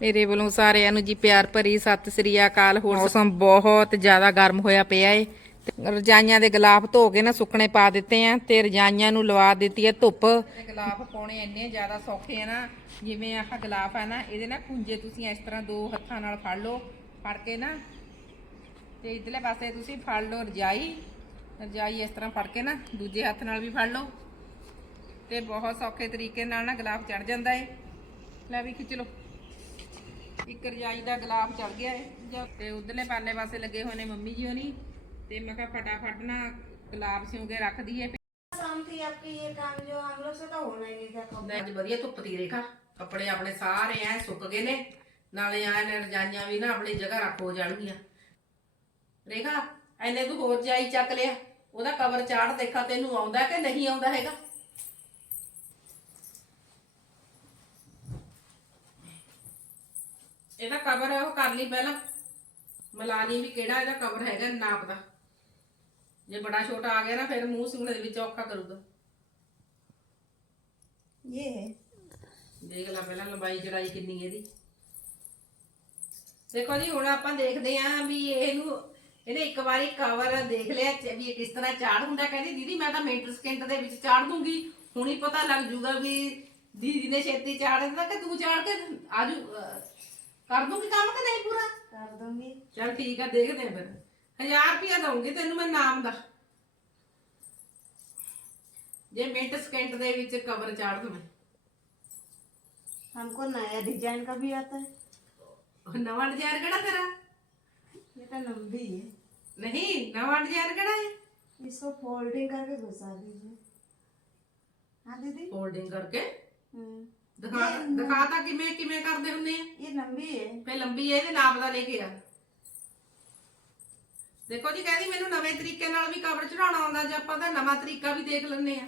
ਮੇਰੇ ਵੱਲੋਂ ਸਾਰਿਆਂ ਨੂੰ ਜੀ ਪਿਆਰ ਭਰੀ ਸਤਿ ਸ੍ਰੀ ਅਕਾਲ। ਹੋਰ ਮੌਸਮ ਬਹੁਤ ਜ਼ਿਆਦਾ ਗਰਮ ਹੋਇਆ ਪਿਆ ਏ। ਰਜਾਈਆਂ ਦੇ ਗਲਾਫ ਧੋ ਕੇ ਨਾ ਸੁੱਕਣੇ ਪਾ ਦਿੱਤੇ ਆ ਤੇ ਰਜਾਈਆਂ ਨੂੰ ਲਵਾ ਦਿੱਤੀ ਹੈ ਧੁੱਪ। ਗਲਾਫ ਪਾਉਣੇ ਇੰਨੇ ਜ਼ਿਆਦਾ ਸੌਖੇ ਆ ਨਾ, ਜਿਵੇਂ ਆਹ ਗਲਾਫ ਆ ਨਾ, ਇਹਦੇ ਨਾਲ ਕੁੰਜੇ ਤੁਸੀਂ ਇਸ ਤਰ੍ਹਾਂ ਦੋ ਹੱਥਾਂ ਨਾਲ ਫੜ ਲਓ, ਫੜ ਕੇ ਨਾ ਤੇ ਇਧਰਲੇ ਪਾਸੇ ਤੁਸੀਂ ਫੜ ਲਓ ਰਜਾਈ। ਰਜਾਈ ਇਸ ਤਰ੍ਹਾਂ ਫੜ ਕੇ ਨਾ ਦੂਜੇ ਹੱਥ ਨਾਲ ਵੀ ਫੜ ਲਓ। ਤੇ ਬਹੁਤ ਸੌਖੇ ਤਰੀਕੇ ਨਾਲ ਨਾ ਗਲਾਫ ਚੜ ਜਾਂਦਾ ਏ। ਲੈ ਵੀ ਖਿੱਚ ਲਓ। ਇੱਕ ਰਜਾਈ ਦਾ ਗਲਾਫ ਚੜ ਗਿਆ ਏ ਜਾਂ- ਤੇ ਉਧਰਲੇ ਪਾਲੇ ਪਾਸੇ ਲੱਗੇ ਹੋਏ ਨੇ ਮੰਮੀ ਜੀ ਹੋਣੀ ਤੇ ਮੈਂ ਕਿਹਾ ਫਟਾਫਟ ਨਾ ਗਲਾਫ ਸਿਉਂ ਕੇ ਰੱਖ ਦਈਏ शाम थी आपकी ये काम जो हम लोग से तो होना ही नहीं था कब ਅੱਜ ਵਧੀਆ ਧੁੱਪ ਦੀ ਰੇਖਾ ਕੱਪੜੇ ਆਪਣੇ ਸਾਰੇ ਐ ਸੁੱਕ ਗਏ ਨੇ ਨਾਲੇ ਐ ਨੇ ਰਜਾਈਆਂ ਵੀ ਨਾ ਆਪਣੀ ਜਗ੍ਹਾ ਰੱਖ ਹੋ ਜਾਣਗੀਆਂ ਰੇਖਾ ਐਨੇ ਤੂੰ ਹੋਰ ਜਾਈ ਚੱਕ ਲਿਆ ਉਹਦਾ ਕਵਰ ਚਾੜ ਦੇਖਾ ਤੈਨੂੰ ਆਉਂਦਾ ਕਿ ਨਹੀਂ ਆਉਂਦਾ ਹੈਗਾ ਇਹਦਾ ਕਵਰ ਉਹ ਕਰ ਲਈ ਪਹਿਲਾਂ। ਮਿਲਾ ਲਈ ਵੀ ਕਿਹੜਾ ਇਹਦਾ ਕਵਰ ਹੈਗਾ ਨਾਪ ਦਾ ਜੇ ਬੜਾ ਛੋਟਾ ਆ ਗਿਆ ਨਾ ਫਿਰ ਮੂੰਹ ਸਿੰਗਲੇ ਦੇ ਵਿੱਚ ਔਖਾ ਕਰੂਗਾ। है ਦੇਖ ਲੈ ਪਹਿਲਾਂ ਲੰਬਾਈ ਚੜਾਈ ਕਿੰਨੀ ਇਹਦੀ। ਦੇਖੋ ਜੀ ਹੁਣ ਆਪਾਂ ਦੇਖਦੇ ਆਂ ਵੀ ਇਹਨੂੰ ਇਹਨੇ ਇੱਕ ਵਾਰੀ ਕਵਰ ਦੇਖ ਲਿਆ ਵੀ ਇਹ ਕਿਸ ਤਰ੍ਹਾਂ ਚਾੜ ਹੁੰਦਾ। ਕਹਿੰਦੀ ਦੀਦੀ ਮੈਂ ਤਾਂ ਮਿੰਟ ਸਕਿੰਟ ਦੇ ਵਿੱਚ ਚਾੜ ਦੂੰਗੀ। ਹੁਣ ਹੀ ਪਤਾ ਲੱਗ ਜੂਗਾ ਵੀ ਦੀਦੀ ਨੇ ਛੇਤੀ ਚਾੜ ਦਿੱਤਾ ਕਿ ਤੂੰ ਚਾੜ ਕੇ ਆਜੂ ਕਰ ਦੂੰਗੀ ਕੰਮ ਕਿ ਨਹੀਂ ਪੂਰਾ कर दूंगी ਚਲ ਠੀਕ ਆ ਦੇਖਦੇ ਆਂ ਫਿਰ 1000 ਰੁਪਇਆ ਦਊਂਗੀ ਤੈਨੂੰ ਮੈਂ ਨਾਮ ਦਾ ਜੇ ਮਿੰਟ ਸਕਿੰਟ ਦੇ ਵਿੱਚ ਕਵਰ ਚਾੜ ਦੂੰ हमको नया डिजाइन का भी आता है ਨਵਾਂ ਡਿਜ਼ਾਈਨ ਕਿਹੜਾ ਤੇਰਾ ये तो लंबी है ਨਹੀਂ ਨਵਾਂ ਡਿਜ਼ਾਈਨ ਕਿਹੜਾ ਹੈ इसको फोल्डिंग करके घुसा दीजिए हाँ दीदी ਫੋਲਡਿੰਗ ਕਰਕੇ हम्म, ਦਿਖਾ ਦਿਖਾ ਤਾਂ ਕਿਵੇਂ ਕਿਵੇਂ ਕਰਦੇ ਹੁੰਦੇ ਆ ये लंबी है ਫੇ ਲੰਬੀ ਇਹਦੇ ਨਾਪ ਦਾ ਲੈ ਕੇ ਆ ਦੇਖੋ ਜੀ ਕਹਿੰਦੀ ਮੈਨੂੰ ਨਵੇਂ ਤਰੀਕੇ ਨਾਲ ਵੀ ਕਵਰ ਚੜਾਉਣਾ ਆਉਂਦਾ ਜੇ ਆਪਾਂ ਤਾਂ ਨਵਾਂ ਤਰੀਕਾ ਵੀ ਦੇਖ ਲੈਂਦੇ ਆ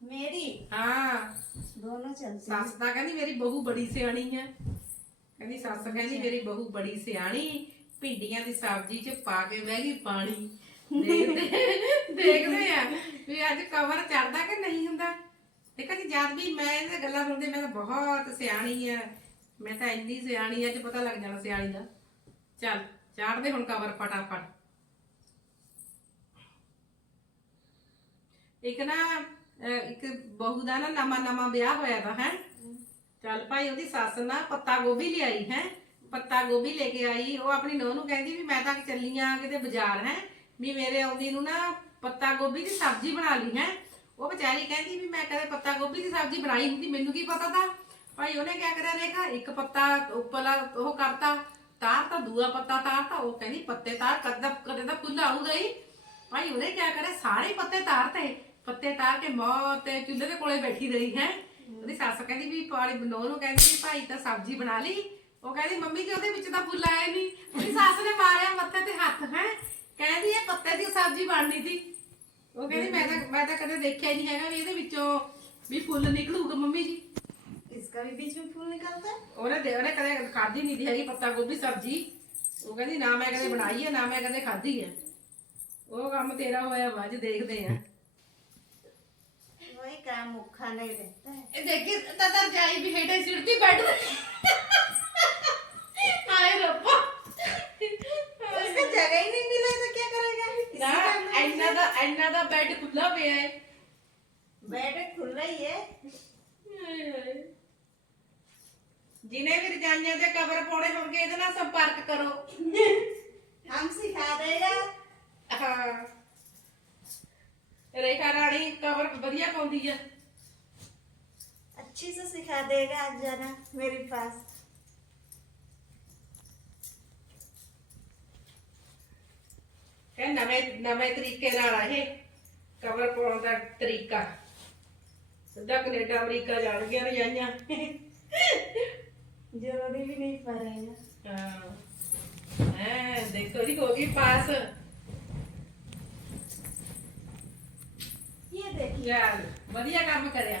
मेरी ਹਾਂ दोनों चलती ਸੱਸ ਤਾਂ ਕਹਿੰਦੀ ਮੇਰੀ ਬਹੂ ਬੜੀ ਸਿਆਣੀ ਹੈ ਕਹਿੰਦੀ ਸੱਸ ਕਹਿੰਦੀ ਮੇਰੀ ਬਹੂ ਬੜੀ ਸਿਆਣੀ ਭਿੰਡੀਆਂ ਦੀ ਸਬਜ਼ੀ 'ਚ ਪਾ ਕੇ ਬਹਿ ਗਈ ਪਾਣੀ ਦੇਖਦੇ ਦੇਖਦੇ ਆ ਵੀ ਅੱਜ ਕਵਰ ਚੜਦਾ ਕਿ ਨਹੀਂ ਹੁੰਦਾ ਦੇਖਾ ਜੀ ਜਦ ਵੀ ਮੈਂ ਇਹ ਗੱਲਾਂ ਸੁਣਦੇ ਮੈਂ ਤਾਂ ਬਹੁਤ ਸਿਆਣੀ ਆ ਮੈਂ ਤਾਂ ਇੰਨੀ ਸਿਆਣੀ ਆ ਅੱਜ ਪਤਾ ਲੱਗ ਜਾਣਾ ਸਿਆਣੀ ਦਾ ਚੱਲ ਚਾੜਦੇ ਹੁਣ ਕਵਰ ਫਟਾਫਟ ਇੱਕ ਨਾ ਅਹ ਇੱਕ ਬਹੂ ਦਾ ਨਾ ਨਵਾਂ ਨਵਾਂ ਵਿਆਹ ਹੋਇਆ ਤਾਂ ਹੈ। ਚੱਲ ਭਾਈ ਉਹਦੀ ਸੱਸ ਨਾ ਪੱਤਾ ਗੋਭੀ ਲਿਆਈ, ਹੈ। ਪੱਤਾ ਗੋਭੀ ਲੈ ਕੇ ਆਈ, ਉਹ ਆਪਣੀ ਨੂੰਹ ਨੂੰ ਕਹਿੰਦੀ ਵੀ ਮੈਂ ਤਾਂ ਚੱਲੀ ਆ ਕਿਤੇ ਬਾਜ਼ਾਰ, ਹੈ। ਵੀ ਮੇਰੇ ਆਉਂਦੀ ਨੂੰ ਨਾ ਪੱਤਾ ਗੋਭੀ ਦੀ ਸਬਜ਼ੀ ਬਣਾ ਲਈ, ਹੈ। ਉਹ ਵਿਚਾਰੀ ਕਹਿੰਦੀ ਵੀ ਮੈਂ ਕਦੇ ਪੱਤਾ ਗੋਭੀ ਦੀ ਸਬਜ਼ੀ ਬਣਾਈ ਹੁੰਦੀ, ਮੈਨੂੰ ਕੀ ਪਤਾ ਤਾਂ। ਭਾਈ ਉਹਨੇ ਕਿਆ ਕਰਿਆ ਰੇਖਾ ਇੱਕ ਪੱਤਾ ਉੱਪਰਲਾ ਉਹ ਕਰਤਾ, ਤਾਰ ਤਾਂ ਦੂਆ ਪੱਤਾ ਤਾਰ ਤਾਂ, ਉਹ ਕਹਿੰਦੀ ਪੱਤੇ ਤਾਰ ਕਦੇ ਕਦੇ ਤਾਂ ਫੁੱਲ ਆਊਗਾ ਹੀ। ਭਾਈ ਉਹਨੇ ਕਿਆ ਕਰਿਆ, ਸਾਰੇ ਪੱਤੇ ਤਾਰਤੇ। ਪੱਤੇ ਤਾਰ ਕੇ ਮੌਤ ਤੇ ਚੁੱਲ੍ਹੇ ਦੇ ਕੋਲੇ ਬੈਠੀ ਰਹੀ ਹੈ ਉਹਦੀ ਸੱਸ ਕਹਿੰਦੀ ਵੀ ਪਾਣੀ ਬਨੋ ਨੂੰ ਕਹਿੰਦੀ ਵੀ ਭਾਈ ਤਾਂ ਸਬਜ਼ੀ ਬਣਾ ਲਈ ਉਹ ਕਹਿੰਦੀ ਮੰਮੀ ਜੀ ਉਹਦੇ ਵਿੱਚ ਤਾਂ ਫੁੱਲ ਆਏ ਨਹੀਂ ਉਹਦੀ ਸੱਸ ਨੇ ਮਾਰਿਆ ਮੱਥੇ ਤੇ ਹੱਥ ਹੈ ਕਹਿੰਦੀ ਇਹ ਪੱਤੇ ਦੀ ਸਬਜ਼ੀ ਬਣਨੀ ਸੀ ਉਹ ਕਹਿੰਦੀ ਮੈਂ ਤਾਂ ਮੈਂ ਤਾਂ ਕਦੇ ਦੇਖਿਆ ਹੀ ਨਹੀਂ ਹੈਗਾ ਵੀ ਇਹਦੇ ਵਿੱਚੋਂ ਵੀ ਫੁੱਲ ਨਿਕਲੂਗਾ ਮੰਮੀ ਜੀ इसका भी बीच में फूल निकलता है ਉਹਨੇ ਦੇ ਉਹਨੇ ਕਦੇ ਖਾਧੀ ਨਹੀਂ ਦੀ ਹੈਗੀ ਪੱਤਾ ਗੋਭੀ ਸਬਜ਼ੀ ਉਹ ਕਹਿੰਦੀ ਨਾ ਮੈਂ ਕਦੇ ਬਣਾਈ ਹੈ ਨਾ ਮੈਂ ਕਦੇ ਖਾਧੀ ਹੈ ਉਹ ਕੰਮ ਤੇਰਾ ਹੋਇਆ ਵਾ ਅੱਜ ਦੇਖਦੇ ਆ वही काम मुखा नहीं रहता है ਇਹ ਦੇਖੀ ਤਦਰ ਜਾਈ ਵੀ ਹੇਠੇ ਸਿਰਦੀ ਬੈੱਡ ਹਾਏ ਰੱਬਾ उसका जगह ही नहीं मिला तो क्या करेगा ਨਾ इसी का ਇੰਨਾ ਦਾ ਇੰਨਾ ਦਾ ਬੈੱਡ ਖੁੱਲਾ ਪਿਆ ਹੈ बेड खुल रही है ਜਿਨੇ ਵੀ ਰਜਾਈਆਂ ਦੇ ਕਵਰ ਪਾਉਣੇ ਹੋਣਗੇ ਇਹਦੇ ਨਾਲ ਸੰਪਰਕ ਕਰੋ हम सिखा देगा ਹਾਂ ਰੇਖਾ ਰਾਣੀ ਕਵਰ ਵਧੀਆ ਪਾਉਂਦੀ ਆ अच्छी से सिखा देगा आज जाना मेरे पास ਇਹ ਨਵੇਂ ਨਵੇਂ ਤਰੀਕੇ ਨਾਲ ਇਹ ਕਵਰ ਪਾਉਣ ਦਾ ਤਰੀਕਾ ਸਿੱਧਾ ਕੈਨੇਡਾ ਅਮਰੀਕਾ ਜਾਣ ਗਿਆ ਰਜਾਈਆਂ जरूरी भी नहीं पड़ेगा ਹਾਂ ਹੈ ਦੇਖੋ ਜੀ ਹੋ ਗਈ ਪਾਸ ये देखिए ਯਾਰ ਵਧੀਆ ਕੰਮ ਕਰਿਆ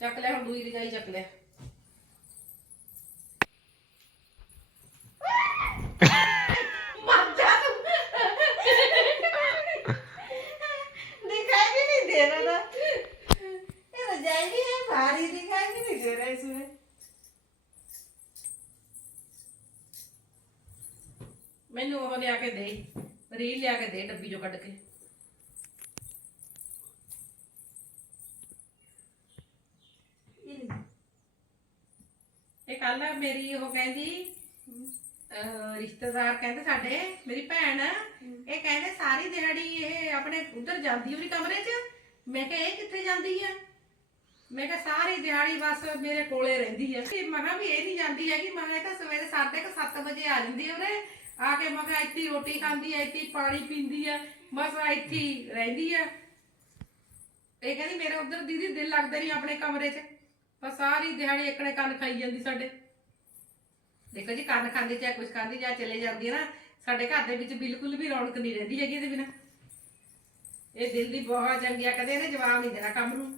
ਚੱਕ ਲੈ ਹੁਣ ਦੂਈ ਰਜਾਈ ਚੱਕ ਲੈ ਮਰ ਜਾ ਤੂੰ दिखाई भी नहीं दे रहा था ये रजाई भी है भारी दिखाई भी नहीं दे रहा इसमें ਮੈਨੂੰ ਉਹ ਲਿਆ ਕੇ ਦੇ ਰੀਲ ਲਿਆ ਕੇ ਦੇ ਡੱਬੀ ਚੋਂ ਕੱਢ ਕੇ ਕੱਲ ਮੇਰੀ ਉਹ ਕਹਿੰਦੀ, ਅਹ ਰਿਸ਼ਤੇਦਾਰ ਕਹਿੰਦੇ ਸਾਡੇ, ਮੇਰੀ ਭੈਣ, ਇਹ ਕਹਿੰਦੇ ਸਾਰੀ ਦਿਹਾੜੀ ਇਹ ਆਪਣੇ ਉਧਰ ਜਾਂਦੀ ਉਹਦੀ ਕਮਰੇ 'ਚ। ਮੈਂ ਕਿਹਾ, ਇਹ ਕਿੱਥੇ ਜਾਂਦੀ ਆ? ਮੈਂ ਕਿਹਾ, ਸਾਰੀ ਦਿਹਾੜੀ ਬਸ ਮੇਰੇ ਕੋਲੇ ਰਹਿੰਦੀ ਆ। ਤੇ ਮੈਂ ਕਿਹਾ ਵੀ ਇਹ ਨਹੀਂ ਜਾਂਦੀ ਹੈਗੀ। ਮੈਂ ਕਿਹਾ, ਇਹ ਤਾਂ ਸਵੇਰੇ 7:30 ਵਜੇ ਆ ਜਾਂਦੀ ਆ ਉਹਨੇ ਆ ਕੇ ਮੈਂ ਕਿਹਾ, ਇੱਥੇ ਹੀ ਰੋਟੀ ਖਾਂਦੀ ਆ, ਇੱਥੇ ਹੀ ਪਾਣੀ ਪੀਂਦੀ ਆ। ਬਸ ਇੱਥੇ ਹੀ ਰਹਿੰਦੀ ਆ। ਇਹ ਕਹਿੰਦੀ, ਮੇਰਾ ਉਧਰ ਦੀਦੀ ਦਿਲ ਲੱਗਦਾ ਨਹੀਂ ਆਪਣੇ ਕਮਰੇ 'ਚ। ਬਸ ਸਾਰੀ ਦਿਹਾੜੀ ਇੱਕਣੇ ਕੰਨ ਖਾਈ ਜਾਂਦੀ ਸਾਡੇ ਦੇਖੋ ਜੀ ਕੰਨ ਖਾਂਦੀ ਚਾਹੇ ਕੁਝ ਖਾਂਦੀ ਜਾਂ ਚਲੇ ਜਾਂਦੀ ਹੈ ਨਾ ਸਾਡੇ ਘਰ ਦੇ ਵਿੱਚ ਬਿਲਕੁਲ ਵੀ ਰੌਣਕ ਨਹੀਂ ਰਹਿੰਦੀ ਹੈਗੀ ਇਹਦੇ ਬਿਨਾ ਇਹ ਦਿਲ ਦੀ ਬਹੁਤ ਚੰਗੀ ਆ ਕਦੇ ਇਹਨੇ ਜਵਾਬ ਨਹੀਂ ਦੇਣਾ ਕੰਮ ਨੂੰ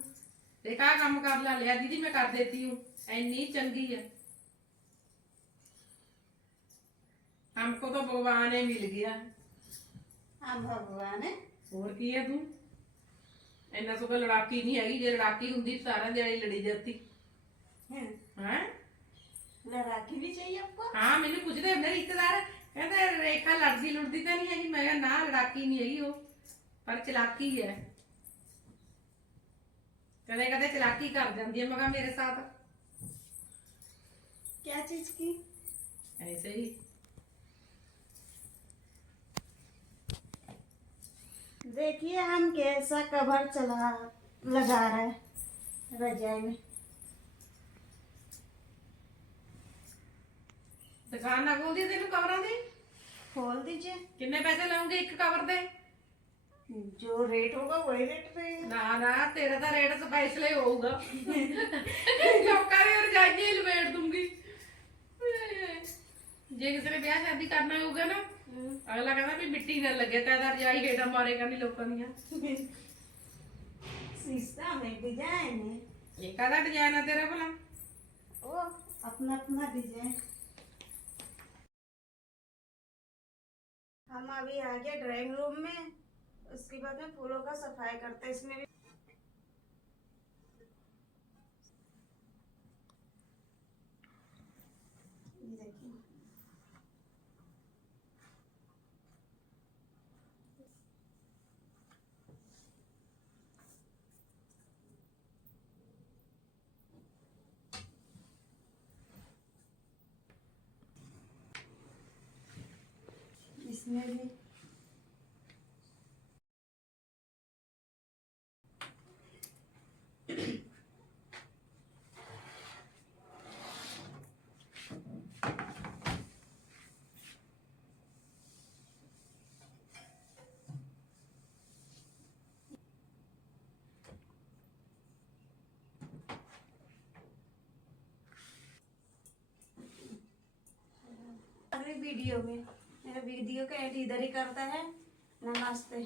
ਦੇਖ ਆਹ ਕੰਮ ਕਰ ਲਾ ਲਿਆ ਦੀਦੀ ਮੈਂ ਕਰ ਦੇਤੀ ਹੂੰ ਐਨੀ ਚੰਗੀ ਹੈ हमको तो भगवान ही मिल गया हाँ भगवान है ਹੋਰ ਕੀ ਹੈ ਤੂੰ ਇੰਨਾ ਸੋ ਲੜਾਕੀ ਨਹੀਂ ਹੈਗੀ ਜੇ ਲੜਾਕੀ ਹੁੰਦੀ ਸਾਰਿਆਂ ਦੇ ਵਾਲੀ ਲੜੀ ਜਾਂਦੀ हम्म। हाँ? लड़ाकी भी चाहिए आपको? हाँ मैंने कुछ तो मेरे रिश्तेदार कहते रेखा लड़दी लुड़दी तो नहीं है मैं ना लड़ाकी नहीं है पर चलाकी है। कदे कदे चलाकी कर जाती है मगर मेरे साथ। क्या चीज़ की? ऐसे ही। देखिए हम कैसा कवर चला लगा रहे रजाई में। ਦੁਕਾਨ ਨਾ ਖੋਲਦੀ ਤੈਨੂੰ ਕਵਰਾਂ ਦੀ खोल दीजिए ਕਿੰਨੇ ਪੈਸੇ ਲਾਉਂਗੇ ਇੱਕ ਕਵਰ ਦੇ जो रेट होगा वही रेट रहेगा ਨਾ ਨਾ ਤੇਰਾ ਤਾਂ ਰੇਟ ਸਪੈਸ਼ਲ ਹੀ ਹੋਊਗਾ ਲੋਕਾਂ ਦੇ ਰਜਾਈਆਂ ਹੀ ਲਵੇੜ ਦੂੰਗੀ ਜੇ ਕਿਸੇ ਨੇ ਵਿਆਹ ਸ਼ਾਦੀ ਕਰਨਾ ਹੋਊਗਾ ਨਾ ਅਗਲਾ ਕਹਿੰਦਾ ਵੀ ਮਿੱਟੀ ਨਾ ਲੱਗੇ ਤਾਂ ਇਹਦਾ ਰਜਾਈ ਹੇਠਾਂ ਮਾਰੇਗਾ ਨਹੀਂ ਲੋਕਾਂ ਦੀਆਂ शीशा में डिजाइन है ਇਹ ਕਾਹਦਾ ਡਿਜ਼ਾਈਨ ਆ ਤੇਰਾ ਭਲਾ ओ अपना अपना डिजाइन हम अभी आ गए ड्राइंग रूम में। उसके बाद में फूलों का सफ़ाई करते हैं। इसमें भी देखिए। इसमें भी वीडियो में। वीडियो का एड इधर ही करता है नमस्ते